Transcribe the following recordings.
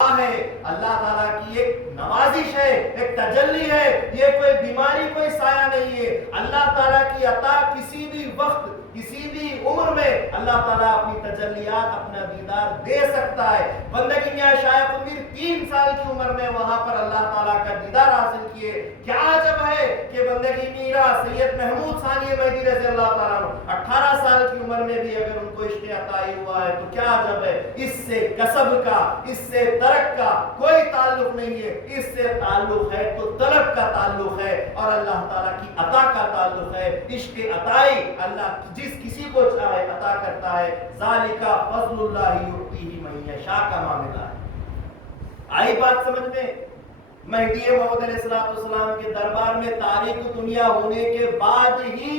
ہے، اللہ تعالیٰ کی ایک نوازش ہے، ایک تجلی ہے، یہ کوئی بیماری کوئی سایہ نہیں ہے۔ اللہ تعالیٰ کی عطا کسی بھی وقت کسی بھی عمر میں اللہ تعالیٰ اپنی تجلیات اپنا دیدار دے سکتا ہے۔ بندگی میاں شاہ قمیر 3 سال کی عمر میں وہاں پر اللہ تعالیٰ کا دیدار حاصل کیے۔ کیا عجب ہے کہ بندگی میرا سید محمود ثانی مہدی رضی اللہ تعالیٰ عنہ 18 سال کی عمر میں بھی اگر ان کو عشق عطائی ہوا ہے تو کیا عجب ہے۔ اس سے کسب کا، اس سے ترک کا کوئی تعلق نہیں ہے، اس سے تعلق ہے تو طلب کا تعلق ہے اور اللہ تعالیٰ کی عطا کا تعلق ہے۔ عشق عطائی اللہ جس کسی کو چاہے عطا کرتا ہے، ذالک فضل اللہ یؤتیہ من یشاء کا معاملہ ہے۔ آئی بات سمجھ میں؟ مہدی موعود علیہ السلام کے دربار میں تاریخ دنیا ہونے کے بعد ہی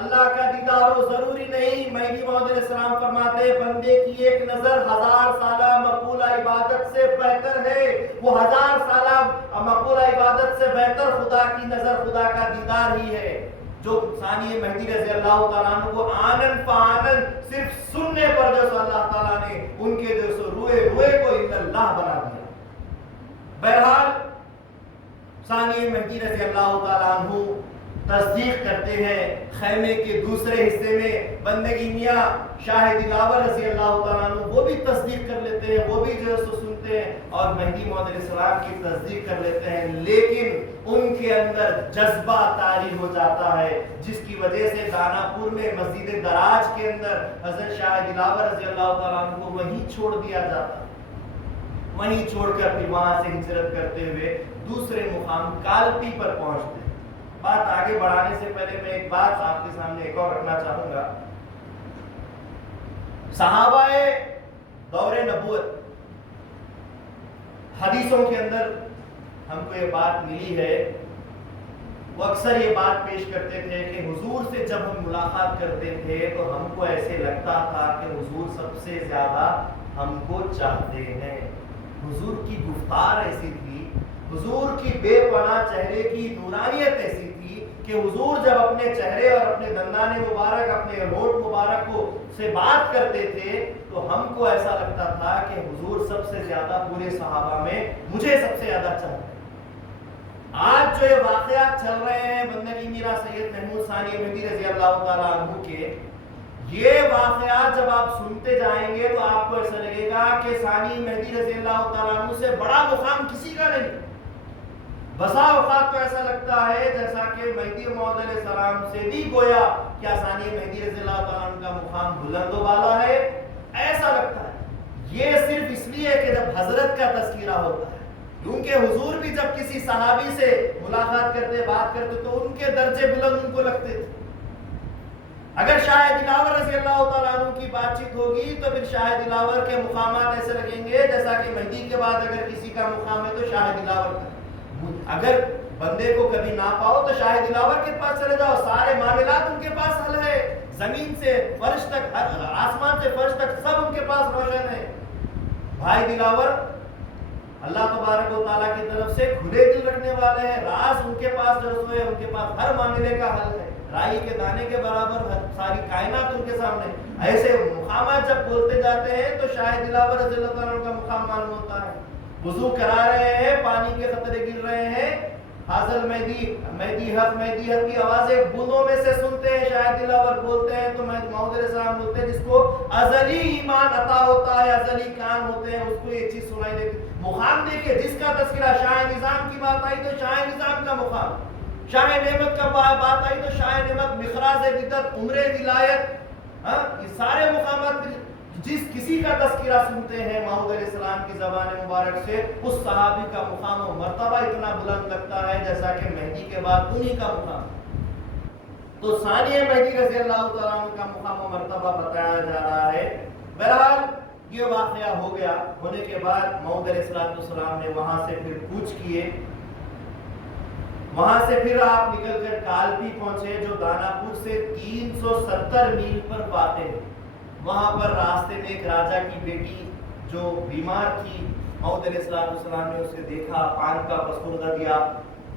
اللہ کا دیدار ہو ضروری نہیں۔ مہدی موعود علیہ السلام فرماتے ہیں بندے کی ایک نظر 1000 سالہ مقبولہ عبادت سے بہتر ہے۔ وہ 1000 سالہ مقبولہ عبادت سے بہتر خدا کی نظر، خدا کا دیدار ہی ہے۔ جو ثانی مہدی رضی اللہ تعالیٰ عنہ کو آنن فآنن صرف سننے پر جو اللہ تعالیٰ نے ان کے جو سو روئے کو اللہ بنا دیا۔ بہرحال ثانی مہدی رضی اللہ تعالیٰ عنہ تصدیق کرتے ہیں۔ خیمے کے دوسرے حصے میں بندگی میاں شاہ دلاور رضی اللہ تعالیٰ عنہ وہ بھی تصدیق کر لیتے ہیں، وہ بھی جو سو سنتے ہیں اور مہدی موعود علیہ السلام کی تصدیق کر لیتے ہیں، لیکن ان کے اندر جذبہ طاری ہو جاتا ہے، جس کی وجہ سے دانا پور میں مسجد دراج کے اندر حضرت شاہ دلاور رضی اللہ تعالیٰ عنہ کو وہیں چھوڑ دیا جاتا، وہیں چھوڑ کر پھر وہاں سے ہجرت کرتے ہوئے دوسرے مقام کالپی پر پہنچتے ہیں۔ بات آگے بڑھانے سے پہلے میں ایک بات آپ کے سامنے ایک اور رکھنا چاہوں گا۔ صحابہ دور نبوت حدیثوں کے اندر ہم کو یہ بات ملی ہے، وہ اکثر یہ بات پیش کرتے تھے کہ حضور سے جب ہم ملاقات کرتے تھے تو ہم کو ایسے لگتا تھا کہ حضور سب سے زیادہ ہم کو چاہتے ہیں۔ حضور کی گفتار ایسی تھی، حضور کی بے پناہ چہرے کی نورانیت ایسی تھی کہ حضور جب اپنے چہرے اور اپنے دندان مبارک، اپنے ہونٹ مبارک کو سے بات کرتے تھے تو ہم کو ایسا لگتا تھا کہ حضور سب سے زیادہ پورے صحابہ میں مجھے سب سے زیادہ چاہتے ہیں۔ آج جو یہ واقعات چل رہے ہیں بندگی میرا سید محمود ثانی مہدی رضی اللہ تعالیٰ عنہ کے، یہ واقعات جب آپ سنتے جائیں گے تو آپ کو ایسا لگے گا کہ ثانی مہدی رضی اللہ تعالیٰ عنہ سے بڑا مقام کسی کا نہیں۔ بسا اوقات تو ایسا لگتا ہے جیسا کہ مہدی موعود علیہ السلام سے بھی گویا کیا ثانی مہدی رضی اللہ تعالیٰ عنہ کا مقام بلند و بالا ہے، ایسا لگتا ہے۔ یہ صرف اس لیے کہ جب حضرت کا تذکرہ ہوتا ہے، کیونکہ حضور بھی جب کسی صحابی سے ملاقات کرتے بات کرتے تو ان کے درجے بلند ان کو لگتے تھے۔ اگر شاہ دلاور رضی اللہ تعالیٰ عنہ کی بات چیت ہوگی تو پھر شاہ دلاور کے مقامات ایسے لگیں گے جیسا کہ مہدی کے بعد اگر کسی کا مقام ہے تو شاہ دلاور کا۔ اگر بندے کو کبھی نہ پاؤ تو شاہ دلاور کے پاس چلے جاؤ، سارے معاملات ان کے پاس حل ہے، زمین سے فرش تک، آسمان سے فرش تک سب ان کے پاس روشن ہے۔ بھائی دلاور اللہ تبارک و تعالیٰ کی طرف سے کھلے دل رکھنے والے ہیں، راز ان کے پاس جو ہے ان کے پاس ہر معاملے کا حل ہے، رائی کے دانے کے برابر ساری کائنات ان کے سامنے۔ ایسے مقامات جب بولتے جاتے ہیں تو شاہ دلاور رضی اللہ تعالیٰ کا مقام معلوم ہوتا ہے۔ وضو کرا رہے ہیں، پانی کے قطرے گر رہے ہیں، حاضر مہدی حق کی آوازیں بوندوں میں سے سنتے ہیں، شاہ دلاور بولتے ہیں تو موعود علیہ السلام بولتے ہیں جس کو ازلی ایمان عطا ہوتا ہے، ازلی کان ہوتے ہیں، اس کو یہ چیز سنائی دیتی۔ مقام دیکھیں، جس کا تذکرہ شاہ نظام کی بات آئی تو شاہ نظام کا مقام، شاہ نعمت کا بات آئی تو شاہ نعمت، مخراج بدعت، عمر ولایت، یہ سارے مقامات جس کسی کا تذکرہ سنتے ہیں موعود علیہ السلام کی زبان مبارک سے، اس صحابی کا مقام و مرتبہ اتنا بلند لگتا ہے جیسا کہ مہدی کے بعد انہی کا مقام۔ تو ثانی مہدی رضی اللہ تعالیٰ عنہ کا مقام و مرتبہ بتایا جا رہا ہے۔ بہرحال یہ واقعہ ہو گیا، ہونے کے بعد موعود علیہ السلام نے وہاں سے پھر کوچ کیے، وہاں سے پھر آپ نکل کر کالپی پہنچے جو دانا پور سے 370 میل پر واقع ہے۔ وہاں پر راستے میں ایک راجا کی بیٹی جو بیمار تھی، موعود علیہ السلام نے اسے دیکھا، پان کا پسندہ دیا،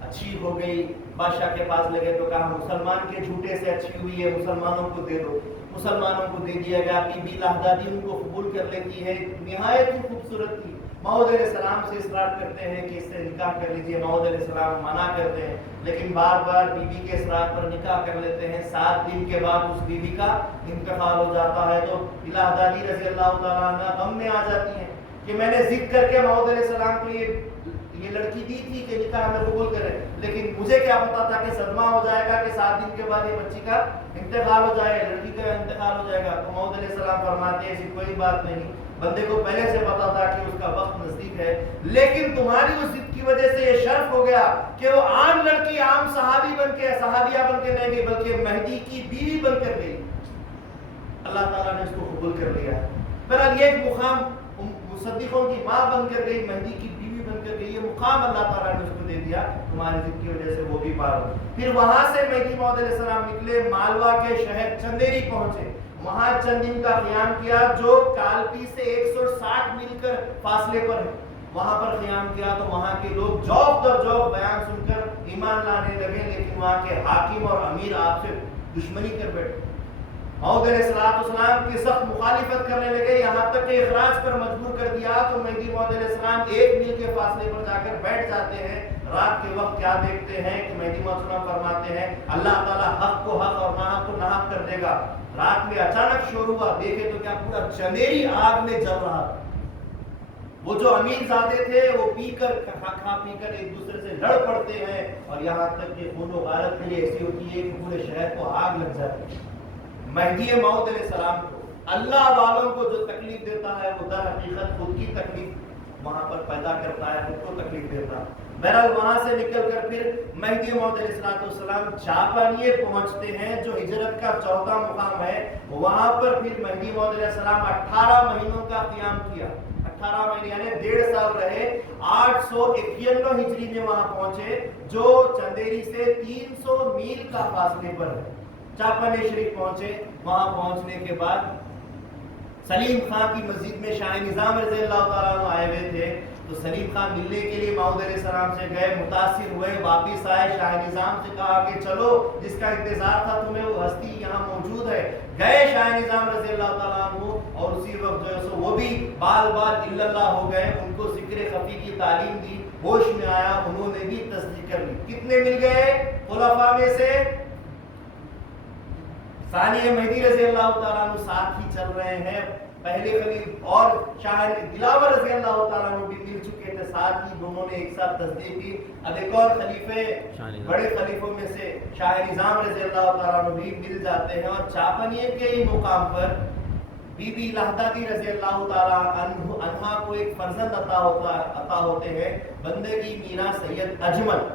اچھی ہو گئی، بادشاہ کے پاس لگے تو کہا مسلمان کے جھوٹے سے اچھی ہوئی ہے، مسلمانوں کو دے دو۔ مسلمانوں کو دے دیا گیا، بی بی لہدادی ان کو قبول کر لیتی ہے، نہایت ہی خوبصورت تھی، موعود علیہ السلام سے اصرار کرتے ہیں کہ اس سے نکاح کر لیجئے، موعود علیہ السلام منع کرتے ہیں، لیکن بار بار بیوی کے اصرار پر نکاح کر لیتے ہیں۔ 7 دن کے بعد اس بیوی کا انتقال ہو جاتا ہے تو الہدادی رضی اللہ تعالیٰ عنہ غم میں آ جاتی ہیں کہ میں نے ضد کر کے موعود علیہ السلام کو یہ لڑکی دی تھی کہ نکاح میں قبول کرے، لیکن مجھے کیا پتا تھا کہ صدمہ ہو جائے گا کہ 7 دن کے بعد یہ بچی کا انتقال ہو جائے گا، لڑکی کا انتقال ہو جائے گا۔ تو موعود علیہ السلام فرماتے ہیں ایسی کوئی بات نہیں، بندے کو پہلے سے پتا تھا کہ اس کا وقت نزدیک ہے، لیکن تمہاری اس ضد کی وجہ سے یہ شرف ہو گیا کہ وہ عام لڑکی عام صحابی بن کے صحابیہ بن کے نہیں گئی بلکہ مہدی کی بیوی بن کر گئی۔ اللہ تعالیٰ نے اس کو قبول کر لیا ہے۔ بہرحال یہ ایک مقام مصدقوں کی ماں بن کر گئی، مہدی کی بیوی بن کر گئی، یہ مقام اللہ تعالیٰ نے اس کو دے دیا، تمہاری ضد کی وجہ سے وہ بھی پار ہو۔ پھر وہاں سے مہدی موعود علیہ السلام نکلے، مالوا کے شہر چندیری پہنچے، وہاں چند دن کا قیام کیا جو کالپی سے 160 میل کر فاصلے پر ہے۔ وہاں پر قیام کیا تو وہاں کے لوگ جوق در جوق بیان سن کر ایمان لانے لگے، لیکن وہاں کے حاکم اور امیر آپ سے دشمنی کر بیٹھے، موعود علیہ السلام کی سخت مخالفت کرنے لگے، یہاں تک کہ اخراج پر مجبور کر دیا۔ تو مہدی موعود علیہ السلام 1 میل کے فاصلے پر جا کر بیٹھ جاتے ہیں۔ رات کے وقت کیا دیکھتے ہیں کہ مہدی موعود علیہ السلام فرماتے ہیں اللہ تعالیٰ حق کو حق اور ناحق کو ناحق کر دے گا۔ رات میں اچانک شور ہوا، دیکھے تو کیا پورا چندیری آگ میں جل رہا تھا۔ وہ جو امیر زادے تھے وہ کھا پی کر ایک دوسرے سے لڑ پڑتے ہیں، اور یہاں تک کہ خون و غارت بھی ایسی ہوتی ہے کہ پورے شہر کو آگ لگ جاتی ہے۔ مہدی موعود علیہ السلام کو اللہ والوں کو جو تکلیف دیتا ہے وہ در حقیقت خود کی تکلیف وہاں پر پیدا کرتا ہے، خود کو تکلیف دیتا ہے۔ بہرحال وہاں سے نکل کر پھر مہدی موعود علیہ السلام چاپانیے پہنچتے ہیں جو ہجرت کا 4تھا مقام ہے۔ وہاں پر پھر مہدی موعود علیہ السلام 18 مہینوں کا قیام کیا، 18 مہینے یعنی 1.5 سال رہے۔ 891 ہجری میں وہاں پہنچے جو چندیری سے 300 میل کا فاصلے پر ہے۔ چاپانے شریف پہنچے، وہاں پہنچنے کے بعد سلیم خان کی مسجد میں شاہ نظام رضی اللہ تعالیٰ عنہ آئے ہوئے تھے، تو سلیم خان ملنے کے لیے موعود علیہ السلام سے گئے، متاثر ہوئے، واپس آئے، شاہ نظام سے کہا کہ چلو جس کا انتظار تھا تمہیں وہ ہستی یہاں موجود ہے۔ گئے شاہ نظام رضی اللہ تعالیٰ عنہ، اور اسی وقت جو ہے سو وہ بھی بال بال الا اللہ ہو گئے، ان کو ذکر خفی کی تعلیم دی، ہوش میں آیا، انہوں نے بھی تصدیق کر لی۔ کتنے مل گئے خلفاء میں سے؟ ثانی مہدی رضی اللہ تعالیٰ عنہ ساتھ ہی چل رہے ہیں، پہلے خلیف اور شاہ دلاور رضی اللہ تعالیٰ عنہ بھی مل چکے تھے، ساتھ ہی دونوں نے ایک ساتھ تصدیق کی۔ اب ایک اور خلیفے بڑے خلیفوں میں سے شاہ نظام رضی اللہ تعالیٰ عنہ بھی مل جاتے ہیں، اور چاپنیے کے ہی مقام پر بی بی لہدادی رضی اللہ تعالیٰ عنہ کو ایک فرزند عطا ہوتے ہیں، بندگی میرا سید اجمل۔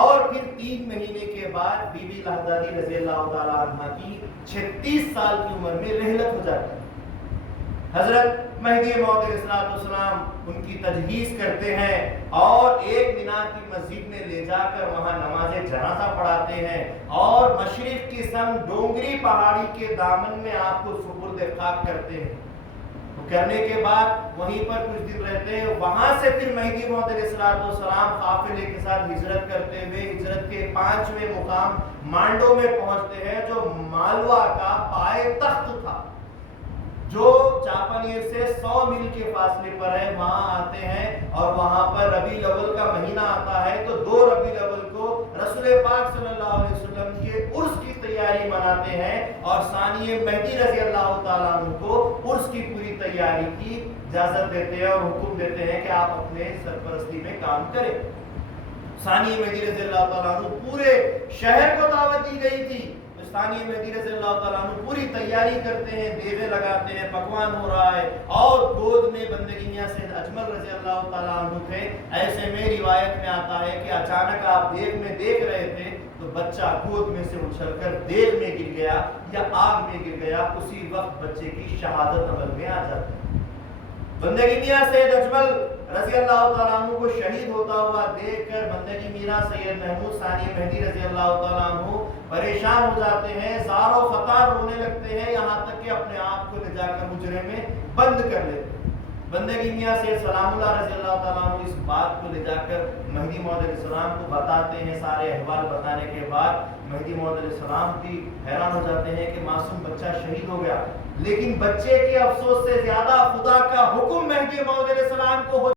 اور پھر 3 مہینے کے بعد بی بی لہدادی رضی اللہ تعالیٰ عنہ کی 36 سال کی عمر میں رحلت ہو جاتی ہے۔ حضرت مہدی موعود علیہ السلام ان کی تجہیز کرتے ہیں اور ایک مینار کی مسجد میں لے جا کر وہاں نماز جنازہ پڑھاتے ہیں، اور مشرق کی سمت ڈونگری پہاڑی کے دامن میں آپ کو سپرد خاک کرتے ہیں۔ کرنے کے بعد وہیں پر کچھ دن رہتے ہیں، وہاں سے پھر مہدی موعود علیہ السلام قافلے کے ساتھ ہجرت کرتے ہوئے ہجرت کے 5ویں مقام مانڈو میں پہنچتے ہیں جو مالوا کا پائے تخت تھا، جو چاپانیر سے 100 میل کے فاصلے پر ہے۔ وہاں آتے ہیں اور وہاں پر ربیع الاول کا مہینہ آتا ہے، تو 2 ربیع الاول کو رسول پاک صلی اللہ علیہ وسلم کے عرس کی تیاری مناتے ہیں، اور ثانی مہدی رضی اللہ تعالیٰ عنہ کو عرس کی پوری تیاری کی اجازت دیتے ہیں اور حکم دیتے ہیں کہ آپ اپنے سرپرستی میں کام کریں۔ ثانی مہدی رضی اللہ تعالیٰ عنہ پورے شہر کو دعوت دی گئی تھی، ثانی مہدی رضی اللہ تعالیٰ عنہ پوری تیاری کرتے ہیں، دیوے لگاتے ہیں، پکوان ہو رہا ہے، اور گود میں بندگی میاں سید اجمل رضی اللہ تعالیٰ عنہ تھے۔ ایسے میں روایت میں آتا ہے کہ اچانک آپ دیگ میں دیکھ رہے تھے تو بچہ گود میں سے اچھل کر دیگ میں گر گیا یا آگ میں گر گیا، اسی وقت بچے کی شہادت عمل میں آ جاتی ہے۔ بندگی میاں سید اجمل رضی اللہ تعالیٰ عنہ کو شہید ہوتا ہوا دیکھ کر بندگی میاں سید محمود ثانی مہدی رضی اللہ تعالیٰ عنہ پریشان ہو جاتے ہیں، زار و خطار رونے لگتے ہیں، یہاں تک کہ اپنے آپ کو لے جا کر حجرے میں بند کر لیتے ہیں۔ بندگی میاں سید سلام اللہ رضی اللہ تعالیٰ عنہ اس بات کو لے جا کر مہدی موعود علیہ السلام کو بتاتے ہیں۔ سارے احوال بتانے کے بعد مہدی موعود علیہ السلام بھی حیران ہو جاتے ہیں کہ معصوم بچہ شہید ہو گیا، لیکن بچے کے افسوس سے زیادہ خدا کا حکم مہدی موعود علیہ السلام کو ہو